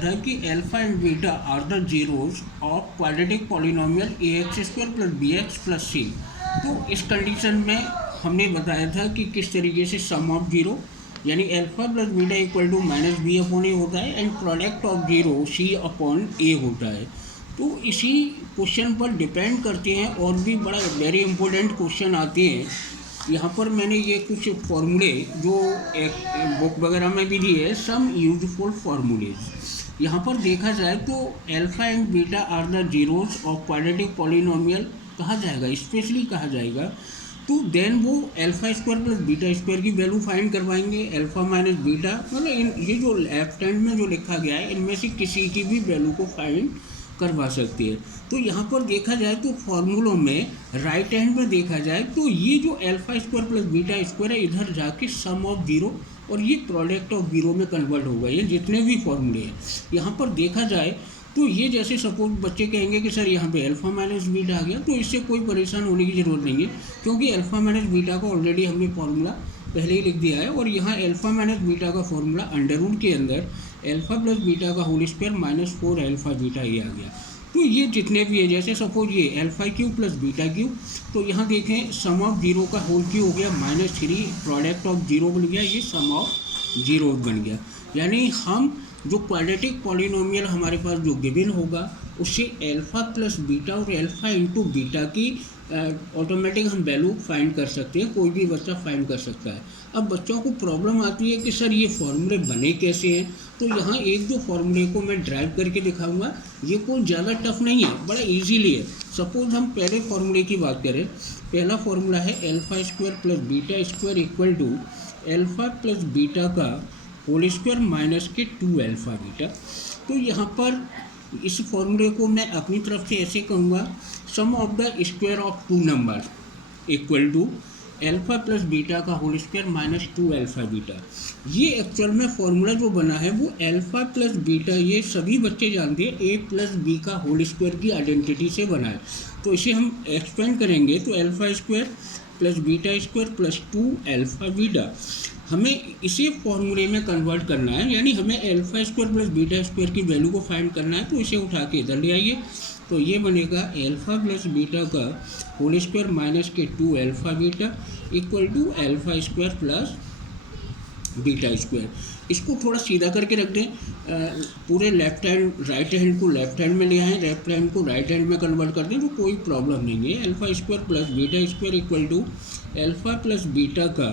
था कि alpha and beta are the zeros of quadratic polynomial a x square plus b x plus c. तो इस condition में हमने बताया था कि किस तरीके से सम ऑफ जीरो यानी alpha plus beta equal to minus b upon a होता है and product of zero c upon a होता है। तो इसी क्वेश्चन पर डिपेंड करते हैं और भी बड़ा वेरी इंपॉर्टेंट क्वेश्चन आते हैं। यहाँ पर मैंने ये कुछ फॉर्मूले जो एक बुक वगैरह में भी दिए है, सम यूजफुल फार्मूलेज। यहाँ पर देखा जाए तो alpha and beta are the zeros of quadratic polynomial कहा जाएगा, स्पेशली कहा जाएगा। तो देन वो alpha square plus beta square की वैल्यू फाइंड करवाएंगे, अल्फा माइनस बीटा, मतलब ये जो लेफ्ट हैंड में जो लिखा गया है इनमें से किसी की भी वैल्यू को फाइंड करवा सकती है। तो यहाँ पर देखा जाए तो फॉर्मूलों में राइट हैंड में देखा जाए तो ये जो alpha square plus beta square है इधर जाके सम ऑफ जीरो और ये प्रोडक्ट ऑफ जीरो में कन्वर्ट होगा। ये जितने भी फॉर्मूले हैं यहाँ पर देखा जाए तो ये जैसे सपोज बच्चे कहेंगे कि सर यहाँ पे अल्फा माइनस बीटा आ गया, तो इससे कोई परेशान होने की ज़रूरत नहीं है क्योंकि अल्फा माइनस बीटा का ऑलरेडी हमने फॉर्मूला पहले ही लिख दिया है। और यहाँ अल्फा माइनस बीटा का फॉर्मूला अंडर रूट के अंदर अल्फा प्लस बीटा का whole square minus 4 alpha beta ये आ गया। तो ये जितने भी है जैसे सपोज ये alpha cube plus beta cube, तो यहाँ देखें सम ऑफ जीरो का होल क्यूब हो गया -3, प्रोडक्ट ऑफ जीरो बन गया, ये सम ऑफ जीरो बन गया। यानी हम जो क्वाड्रेटिक पॉलिनोमियल हमारे पास जो गिवन होगा उससे अल्फा प्लस बीटा और अल्फा इंटू बीटा की ऑटोमेटिक हम वैल्यू फाइंड कर सकते हैं, कोई भी बच्चा फाइंड कर सकता है। अब बच्चों को प्रॉब्लम आती है कि सर ये फॉर्मूले बने कैसे हैं, तो यहाँ एक दो फॉर्मूले को मैं ड्राइव करके दिखाऊंगा। ये कोई ज़्यादा टफ नहीं है, बड़ा इजीली है। सपोज हम पहले फॉर्मूले की बात करें, पहला फॉर्मूला है alpha square plus beta square equal to alpha plus beta का होल स्क्वायर माइनस के 2 अल्फा बीटा। तो यहाँ पर इस फॉर्मूले को मैं अपनी तरफ से ऐसे कहूँगा, sum of the square of 2 number equal to alpha plus beta का whole square minus 2 alpha beta. ये एक्चुअल में फॉर्मूला जो बना है वो अल्फा प्लस बीटा, ये सभी बच्चे जानते हैं, ए प्लस बी का होल स्क्वायर की आइडेंटिटी से बना है। तो इसे हम एक्सपेंड करेंगे तो alpha square plus beta square plus 2 alpha beta, हमें इसे फॉर्मूले में कन्वर्ट करना है। यानी हमें alpha square plus beta square की वैल्यू को फाइंड करना है, तो इसे उठा के इधर ले आइए। तो ये बनेगा अल्फा प्लस बीटा का होल स्क्वायर माइनस के 2 alpha beta equal to alpha square plus beta square. इसको थोड़ा सीधा करके रख दें, पूरे लेफ्ट हैंड राइट हैंड को लेफ्ट हैंड में ले आएँ, लेफ्ट हैंड को राइट हैंड में कन्वर्ट कर दें तो कोई प्रॉब्लम नहीं है। Alpha square plus beta square equal to alpha plus beta का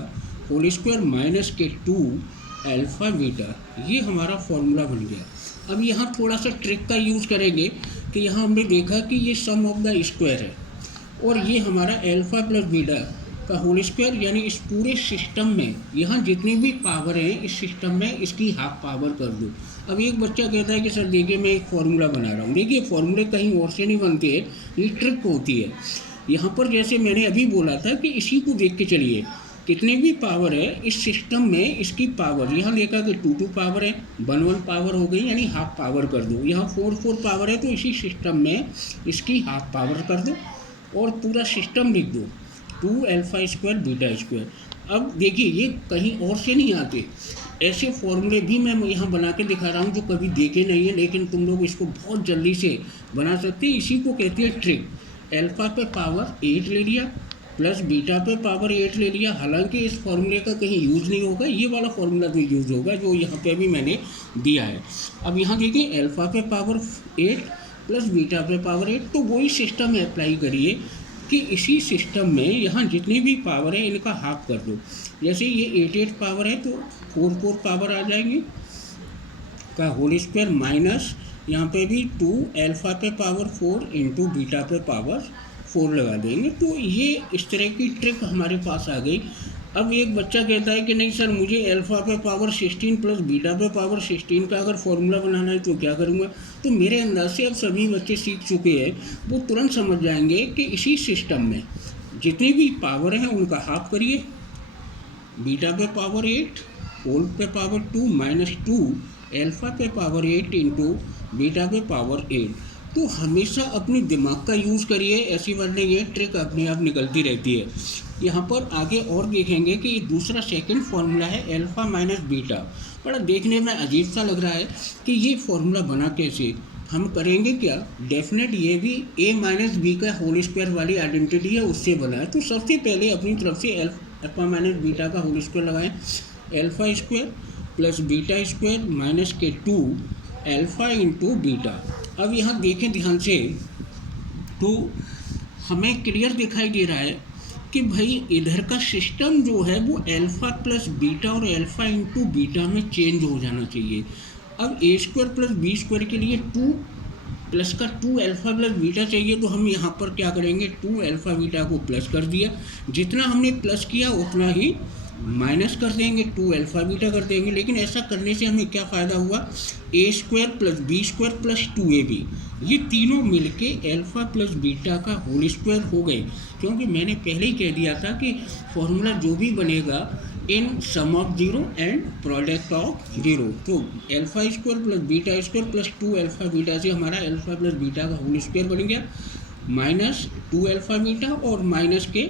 होल स्क्वायर माइनस के 2 अल्फा बीटा, ये हमारा फॉर्मूला बन गया। अब यहाँ थोड़ा सा ट्रिक का यूज़ करेंगे कि यहाँ हमने देखा कि ये सम ऑफ द स्क्वायर है और ये हमारा अल्फा प्लस बीटा का होल स्क्वायर, यानी इस पूरे सिस्टम में यहाँ जितनी भी पावर है इस सिस्टम में इसकी हाफ पावर कर दो। अब एक बच्चा कहता है कि सर देखिए मैं एक फार्मूला बना रहा हूँ। देखिए फॉर्मूले कहीं और से नहीं बनते हैं, ये ट्रिक होती है। यहाँ पर जैसे मैंने अभी बोला था कि इसी को देख के चलिए, कितनी भी पावर है इस सिस्टम में इसकी पावर, यहाँ देखा कि 2 पावर है, 1 पावर हो गई, यानी हाफ पावर कर दो। यहाँ 4 पावर है तो इसी सिस्टम में इसकी हाफ पावर कर दो और पूरा सिस्टम लिख दो 2 अल्फा स्क्वायर बीटा स्क्वायर। अब देखिए ये कहीं और से नहीं आते, ऐसे फॉर्मूले भी मैं यहाँ बना के दिखा रहा हूँ जो कभी देखे नहीं है, लेकिन तुम लोग इसको बहुत जल्दी से बना सकते हैं। इसी को कहते हैं ट्रिक। अल्फा पे पावर 8 ले लिया प्लस बीटा पे पावर 8 ले लिया। हालांकि इस फॉर्मूले का कहीं यूज़ नहीं होगा, ये वाला फॉर्मूला तो यूज़ होगा जो यहाँ पे भी मैंने दिया है। अब यहाँ देखिए अल्फा पे पावर 8 प्लस बीटा पे पावर 8, तो वही सिस्टम अप्लाई करिए कि इसी सिस्टम में यहाँ जितनी भी पावर है इनका हाफ कर दो। जैसे ये 8 पावर है तो 4 पावर आ जाएंगे का होल स्क्वायर माइनस यहाँ पे भी 2 अल्फा पे पावर 4 इंटू बीटा पे पावर 4 लगा देंगे। तो ये इस तरह की ट्रिक हमारे पास आ गई। अब एक बच्चा कहता है कि नहीं सर मुझे अल्फा पे पावर 16 प्लस बीटा पे पावर 16 का अगर फॉर्मूला बनाना है तो क्या करूँगा। तो मेरे अंदाज से अब सभी बच्चे सीख चुके हैं, वो तुरंत समझ जाएंगे कि इसी सिस्टम में जितनी भी पावर हैं उनका हाफ करिए। बीटा पे पावर 8 होल पे पावर 2 माइनस 2 अल्फा पे पावर 8 इंटू बीटा पे पावर 8। तो हमेशा अपने दिमाग का यूज़ करिए, ऐसी वरना ये ट्रिक अपने आप निकलती रहती है। यहाँ पर आगे और देखेंगे कि दूसरा सेकंड फार्मूला है अल्फा माइनस बीटा, बड़ा देखने में अजीब सा लग रहा है कि ये फॉर्मूला बना कैसे। हम करेंगे क्या, डेफिनेट ये भी a माइनस बी का होल स्क्वायर वाली आइडेंटिटी है, उससे बना है। तो सबसे पहले अपनी तरफ से अल्फा माइनस बीटा का होल स्क्वायर लगाएं, alpha square plus beta square minus के 2 अल्फा इंटू बीटा। अब यहाँ देखें ध्यान से, तो हमें क्लियर दिखाई दे रहा है कि भाई इधर का सिस्टम जो है वो अल्फ़ा प्लस बीटा और अल्फ़ा इंटू बीटा में चेंज हो जाना चाहिए। अब ए स्क्वायर प्लस बी स्क्वायर के लिए 2 प्लस का 2 अल्फ़ा प्लस बीटा चाहिए, तो हम यहाँ पर क्या करेंगे, 2 अल्फ़ा बीटा को प्लस कर दिया, जितना हमने प्लस किया उतना ही माइनस कर देंगे, 2 अल्फ़ा बीटा कर देंगे। लेकिन ऐसा करने से हमें क्या फ़ायदा हुआ, a square plus b square plus 2ab, ये तीनों मिलके अल्फ़ा प्लस बीटा का होल स्क्वायर हो गए। क्योंकि मैंने पहले ही कह दिया था कि फॉर्मूला जो भी बनेगा इन sum of zero and product of zero, तो alpha square plus beta square plus 2 alpha beta से हमारा अल्फ़ा प्लस बीटा का होल स्क्वायर बन गया, माइनस 2 अल्फ़ा बीटा और माइनस के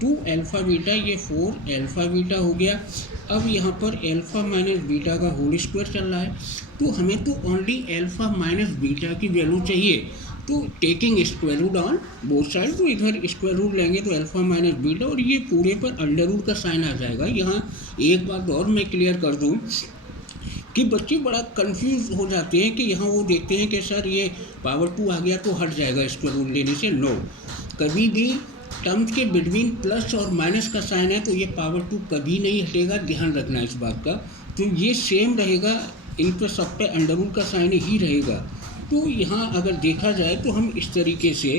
2 अल्फ़ा बीटा, ये 4 अल्फ़ा बीटा हो गया। अब यहाँ पर अल्फ़ा माइनस बीटा का होल स्क्वायर चल रहा है, तो हमें तो ओनली अल्फ़ा माइनस बीटा की वैल्यू चाहिए। तो taking square root on both side, तो इधर स्क्वायर रूट लेंगे तो अल्फ़ा माइनस बीटा और ये पूरे पर अंडर रूट का साइन आ जाएगा। यहाँ एक बात और मैं क्लियर कर दूँ कि बच्चे बड़ा कंफ्यूज हो जाते हैं कि यहाँ वो देखते हैं कि सर ये पावर 2 आ गया तो हट जाएगा स्क्वायर रूट लेने से। नो, कभी भी टर्म्स के बिटवीन प्लस और माइनस का साइन है तो ये पावर 2 कभी नहीं हटेगा, ध्यान रखना इस बात का। तो ये सेम रहेगा, इन पर सब पे अंडर रूट का साइन ही रहेगा। तो यहाँ अगर देखा जाए तो हम इस तरीके से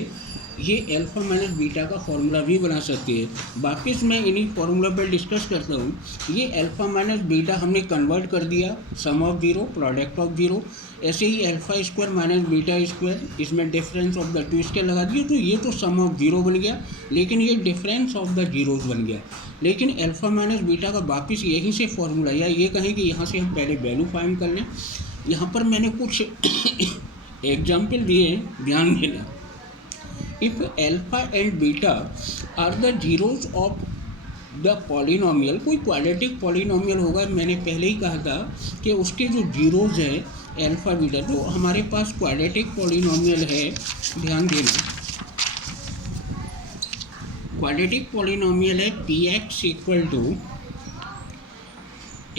ये अल्फ़ा माइनस बीटा का फॉर्मूला भी बना सकते हैं। वापस मैं इन्हीं फार्मूला पर डिस्कस करता हूँ। ये अल्फ़ा माइनस बीटा हमने कन्वर्ट कर दिया sum of zero product of zero. ऐसे ही alpha square minus beta square, इसमें difference of the two square लगा दिया, तो ये तो सम ऑफ जीरो बन गया, लेकिन ये डिफरेंस ऑफ द जीरोज बन गया। लेकिन अल्फ़ा माइनस बीटा का वापस यहीं से फॉर्मूला, या ये कहें कि यहाँ से हम पहले वैल्यू फाइंड कर लें। यहाँ पर मैंने कुछ एग्जाम्पल दिए, ध्यान देना। If alpha and beta are the zeros of the polynomial, कोई क्वाड्रेटिक पॉलिनोमियल होगा, मैंने पहले ही कहा था कि उसके जो जीरोज है अल्फ़ा बीटा, तो हमारे पास क्वाड्रेटिक पॉलिनोमियल है, ध्यान देना। क्वाड्रेटिक पॉलिनोमियल है P X equal to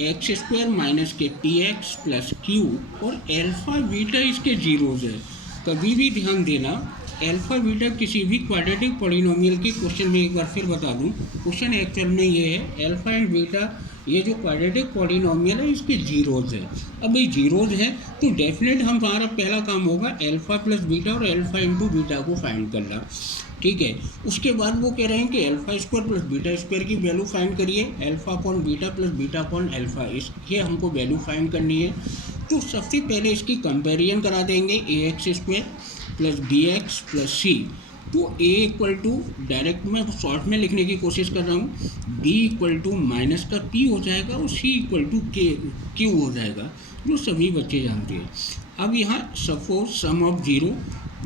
X square minus के पी एक्स प्लस क्यू, और अल्फ़ा बीटा इसके जीरोज है। कभी भी ध्यान देना, अल्फ़ा बीटा किसी भी क्वाड्रेटिक पॉलिनोमियल के क्वेश्चन में, एक बार फिर बता दूं, क्वेश्चन एक्चुअल में ये है अल्फ़ा एंड बीटा, ये जो क्वाड्रेटिक पॉलिनोमियल है इसके जीरोज है। अब ये जीरोज है तो डेफिनेट हमारा पहला काम होगा अल्फ़ा प्लस बीटा और अल्फ़ा इंटू बीटा को फाइंड करना, ठीक है। उसके बाद वो कह रहे हैं कि alpha square plus beta square की वैल्यू फाइंड करिए, alpha upon beta plus beta upon alpha, इसकी हमको वैल्यू फाइंड करनी है। तो सबसे पहले इसकी कंपेरिजन करा देंगे, a x square plus b x plus c. तो a इक्वल टू, डायरेक्ट मैं शॉर्ट में लिखने की कोशिश कर रहा हूँ, b इक्वल टू माइनस का p हो जाएगा और c इक्वल टू q हो जाएगा, जो सभी बच्चे जानते हैं। अब यहाँ suppose sum of zero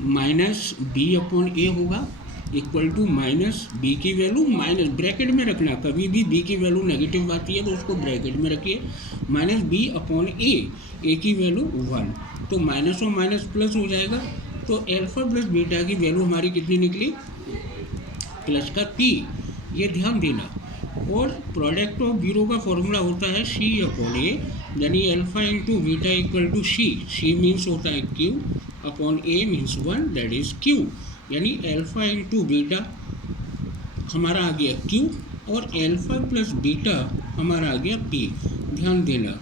minus b upon a होगा इक्वल टू माइनस b की वैल्यू, माइनस ब्रैकेट में रखना, कभी भी b की वैल्यू नेगेटिव आती है तो उसको ब्रैकेट में रखिए, माइनस b अपॉन a की वैल्यू 1, तो माइनस और माइनस प्लस हो जाएगा। तो अल्फ़ा प्लस बीटा की वैल्यू हमारी कितनी निकली, प्लस का p, ये ध्यान देना। और प्रोडक्ट ऑफ जीरो का फॉर्मूला होता है c अपॉन a, यानी alpha into beta equal to c means होता है q upon a means 1, that is q, यानी अल्फ़ा इंटू बीटा हमारा आ गया q और अल्फ़ा प्लस बीटा हमारा आ गया p, ध्यान देना।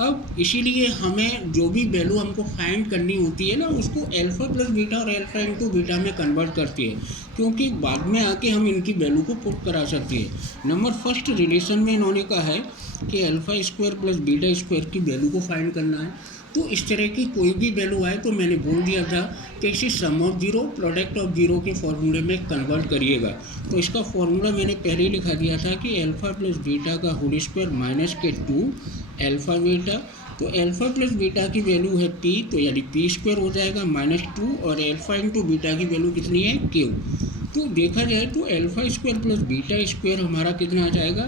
अब इसीलिए हमें जो भी वैल्यू हमको फाइंड करनी होती है ना, उसको अल्फ़ा प्लस बीटा और अल्फ़ा इंटू बीटा में कन्वर्ट करते हैं, क्योंकि बाद में आके हम इनकी वैल्यू को पुट करा सकते हैं। नंबर फर्स्ट रिलेशन में इन्होंने कहा है कि alpha square plus beta square की वैल्यू को फाइंड करना है। तो इस तरह की कोई भी वैल्यू आए तो मैंने बोल दिया था कि इसे sum of zero product of zero के फॉर्मूले में कन्वर्ट करिएगा। तो इसका फॉर्मूला मैंने पहले ही लिखा दिया था कि अल्फ़ा प्लस बीटा का होल स्क्वायर माइनस के 2 अल्फ़ा बीटा, तो अल्फ़ा प्लस बीटा की वैल्यू है p, तो यानी p स्क्वायर हो जाएगा माइनस 2, और अल्फ़ा इंटू बीटा की वैल्यू कितनी है q, तो देखा जाए तो alpha square plus beta square हमारा कितना आ जाएगा,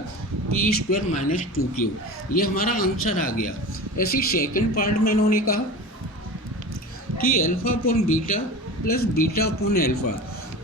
पी स्क्वायर माइनस 2q। ये हमारा आंसर आ गया। ऐसे सेकंड पार्ट में इन्होंने कहा कि alpha upon beta plus beta upon alpha.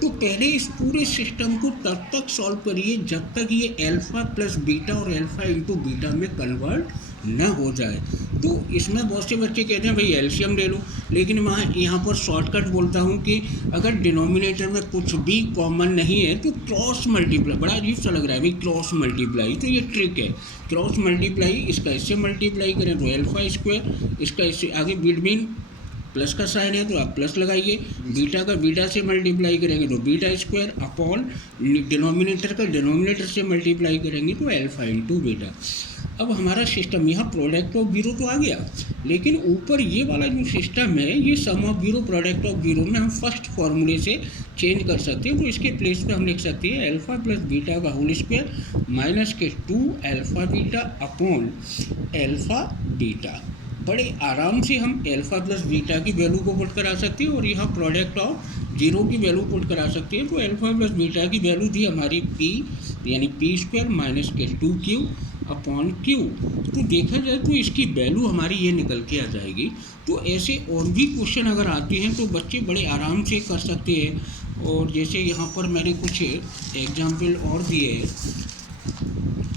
तो पहले इस पूरे सिस्टम को तब तक सॉल्व करिए जब तक ये अल्फा प्लस बीटा और अल्फा इंटू बीटा में कन्वर्ट न हो जाए। तो इसमें बहुत से बच्चे कहते हैं भाई एलसीएम ले लो, लेकिन मैं यहाँ पर शॉर्टकट बोलता हूँ कि अगर डिनोमिनेटर में कुछ भी कॉमन नहीं है तो क्रॉस मल्टीप्लाई, बड़ा अजीब सा लग रहा है भाई क्रॉस मल्टीप्लाई, तो ये ट्रिक है क्रॉस मल्टीप्लाई। इसका इससे मल्टीप्लाई करें तो अल्फा स्क्वायर, इसका इससे आगे बिटवीन प्लस का साइन है तो आप प्लस लगाइए, बीटा का बीटा से मल्टीप्लाई करेंगे तो बीटा स्क्वायर अपॉन डिनोमिनेटर का डिनोमिनेटर से मल्टीप्लाई करेंगे तो अल्फा इंटू बीटा। अब हमारा सिस्टम यहाँ प्रोडक्ट ऑफ जीरो तो आ गया, लेकिन ऊपर ये वाला जो सिस्टम है ये sum of zero product of zero में हम फर्स्ट फॉर्मूले से चेंज कर सकते हैं। तो इसके प्लेस पे हम लिख सकते हैं अल्फा प्लस बीटा का होल स्क्वायर माइनस के 2 alpha beta upon alpha beta. बड़े आराम से हम अल्फा प्लस बीटा की वैल्यू को पुट करा सकते हैं और यहाँ प्रोडक्ट ऑफ जीरो की वैल्यू पुट करा सकते हैं। तो अल्फा प्लस बीटा की वैल्यू थी हमारी पी, यानी पी स्क्वायर माइनस के 2q अपॉन क्यू। तो देखा जाए तो इसकी वैल्यू हमारी ये निकल के आ जाएगी। तो ऐसे और भी क्वेश्चन अगर आते हैं तो बच्चे बड़े आराम से कर सकते हैं। और जैसे यहाँ पर मैंने कुछ एग्जाम्पल और दिए हैं,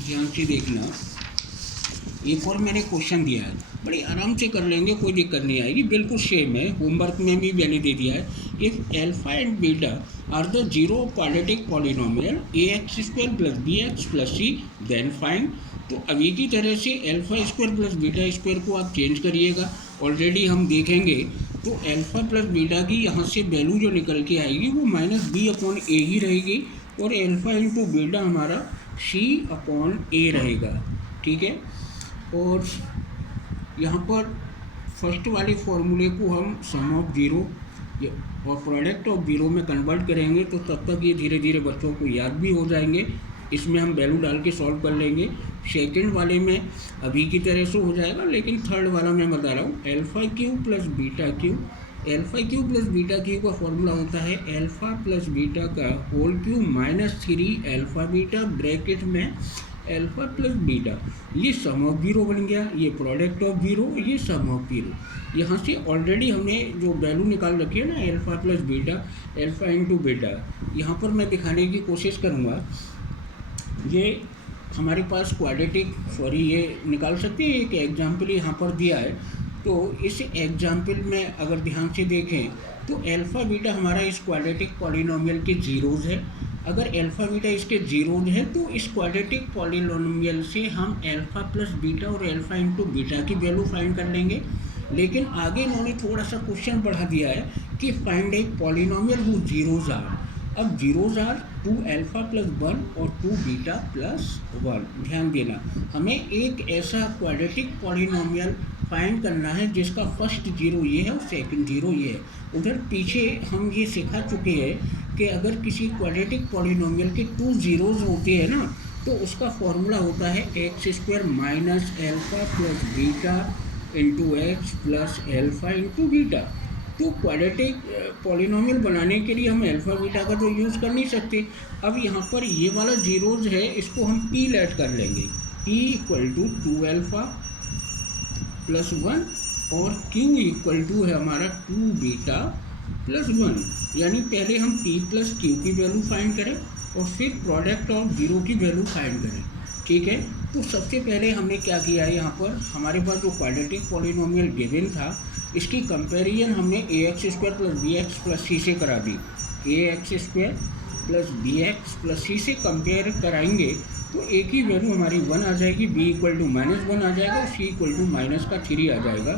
ध्यान से देखना। एक और मैंने क्वेश्चन दिया है, बड़े आराम से कर लेंगे, कोई दिक्कत नहीं आएगी, बिल्कुल सेम है, होमवर्क में भी मैंने दे दिया है। If alpha and beta are the zero quadratic polynomial ax square plus bx plus c then find. तो अभी की तरह से alpha square plus beta square को आप चेंज करिएगा, ऑलरेडी हम देखेंगे। तो अल्फा प्लस बीटा की यहाँ से वैल्यू जो निकल के आएगी वो माइनस बी अपॉन ए ही रहेगी, और अल्फा इंटू बीटा हमारा c अपॉन ए रहेगा, ठीक है। और यहाँ पर फर्स्ट वाले फॉर्मूले को हम सम ऑफ जीरो और प्रोडक्ट ऑफ जीरो में कन्वर्ट करेंगे, तो तब तक ये धीरे धीरे बच्चों को याद भी हो जाएंगे। इसमें हम वैल्यू डाल के सॉल्व कर लेंगे। सेकंड वाले में अभी की तरह से हो जाएगा, लेकिन थर्ड वाला मैं बता रहा हूँ alpha cube plus beta cube. Alpha cube plus beta cube का फॉर्मूला होता है अल्फा प्लस बीटा का whole cube minus 3 alpha beta bracket में अल्फा प्लस बीटा। ये सम ऑफ जीरो बन गया, ये प्रोडक्ट ऑफ जीरो, ये सम ऑफ जीरो। यहाँ से ऑलरेडी हमने जो वैल्यू निकाल रखी है ना alpha plus beta, alpha into beta, यहाँ पर मैं दिखाने की कोशिश करूँगा। ये हमारे पास क्वाड्रेटिक, ये निकाल सकते हैं, एक एग्जाम्पल यहाँ पर दिया है। तो इस एग्जाम्पल में अगर ध्यान से देखें तो अल्फा बीटा हमारा इस क्वाड्रेटिक पॉलिनोमियल के जीरोज़ है। अगर अल्फा बीटा इसके जीरोज़ है तो इस क्वाड्रेटिक पॉलिनोमियल से हम अल्फा प्लस बीटा और अल्फा इंटू बीटा की वैल्यू फाइंड कर लेंगे। लेकिन आगे इन्होंने थोड़ा सा क्वेश्चन बढ़ा दिया है कि find a polynomial who zeros are. अब जीरोज़ आर 2 अल्फा प्लस 1 और 2 बीटा प्लस 1। ध्यान देना, हमें एक ऐसा क्वाड्रेटिक पॉलिनोमियल फाइंड करना है जिसका फर्स्ट जीरो ये है और सेकंड जीरो ये है। उधर पीछे हम ये सिखा चुके हैं कि अगर किसी क्वाड्रेटिक पॉलिनोमियल के 2 जीरोज़ होते हैं ना तो उसका फॉर्मूला होता है x square minus alpha plus beta into x plus alpha into beta. तो क्वाड्रेटिक पॉलिनोमियल बनाने के लिए हम अल्फा बीटा का तो यूज़ कर नहीं सकते। अब यहाँ पर ये वाला जीरोज़ है, इसको हम पी लेट कर लेंगे, P equal to 2 alpha plus 1 और q इक्वल टू है हमारा 2 बीटा प्लस 1। यानी पहले हम p प्लस q की वैल्यू फाइंड करें और फिर प्रोडक्ट ऑफ जीरो की वैल्यू फाइंड करें, ठीक है। तो सबसे पहले हमने क्या किया है, यहाँ पर हमारे पास जो क्वाड्रेटिक पॉलिनोमियल गिवन था इसकी कंपैरिजन हमने ax square plus bx plus c से करा दी। ax square plus bx plus c से कंपेयर कराएंगे तो a की वैल्यू हमारी 1 आ जाएगी, b इक्वल टू -1 आ जाएगा और c इक्वल टू -3 आ जाएगा।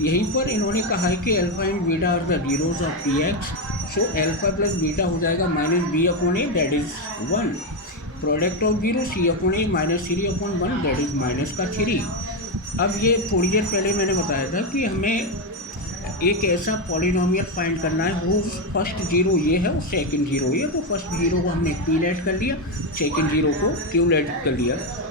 यहीं पर इन्होंने कहा है कि alpha and beta are the zeros of px, so alpha plus beta हो जाएगा -b upon a that is 1। Product of zero c upon a -3 upon 1 that is -3। अब ये थोड़ी देर पहले मैंने बताया था कि हमें एक ऐसा पॉलिनोमियल फाइंड करना है वो फर्स्ट जीरो ये है और सेकंड जीरो ये। तो फर्स्ट जीरो को हमने पी लेट कर लिया, सेकंड जीरो को क्यू लेट कर लिया।